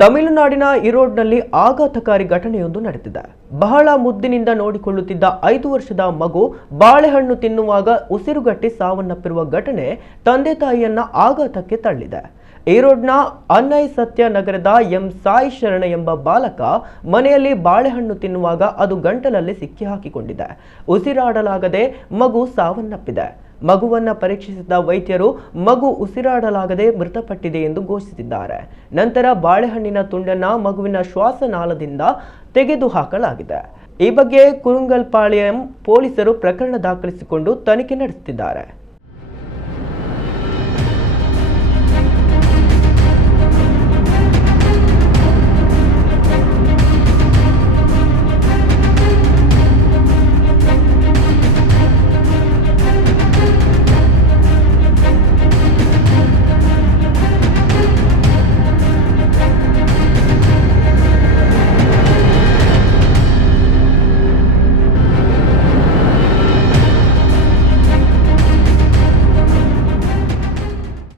ತಮಿಳುನಾಡಿನ ಈರೋಡ್ನಲ್ಲಿ ಆಘಾತಕಾರಿ ಘಟನೆಯೊಂದು ನಡೆದಿದೆ. ಬಹಳ ಮುದ್ದಿನಿಂದ ನೋಡಿಕೊಳ್ಳುತ್ತಿದ್ದ 5 ವರ್ಷದ ಮಗು ಬಾಳೆಹಣ್ಣು ತಿನ್ನುವಾಗ ಉಸಿರುಗಟ್ಟಿ ಸಾವನ್ನಪ್ಪಿರುವ ಘಟನೆ ತಂದೆ ತಾಯಿಯನ್ನ ಆಘಾತಕ್ಕೆ ತಳ್ಳಿದೆ. ಈರೋಡ್ನ ಅನ್ನೈ ಸತ್ಯ ನಗರದ ಎಂ ಸಾಯಿ ಶರಣ ಎಂಬ ಬಾಲಕ ಮನೆಯಲ್ಲಿ ಬಾಳೆಹಣ್ಣು ತಿನ್ನುವಾಗ ಅದು ಗಂಟಲಲ್ಲಿ ಸಿಕ್ಕಿ ಹಾಕಿಕೊಂಡಿದೆ. ಉಸಿರಾಡಲಾಗದೆ ಮಗು ಸಾವನ್ನಪ್ಪಿದೆ. ಮಗುವನ್ನ ಪರೀಕ್ಷಿಸಿದ ವೈದ್ಯರು ಮಗು ಉಸಿರಾಡಲಾಗದೆ ಮೃತಪಟ್ಟಿದೆ ಎಂದು ಘೋಷಿಸಿದ್ದಾರೆ. ನಂತರ ಬಾಳೆಹಣ್ಣಿನ ತುಂಡನ್ನ ಮಗುವಿನ ಶ್ವಾಸನಾಳದಿಂದ ತೆಗೆದುಹಾಕಲಾಗಿದೆ. ಈ ಬಗ್ಗೆ ಕುರುಂಗಲ್ಪಾಳ್ಯಂ ಪೊಲೀಸರು ಪ್ರಕರಣ ದಾಖಲಿಸಿಕೊಂಡು ತನಿಖೆ ನಡೆಸುತ್ತಿದ್ದಾರೆ.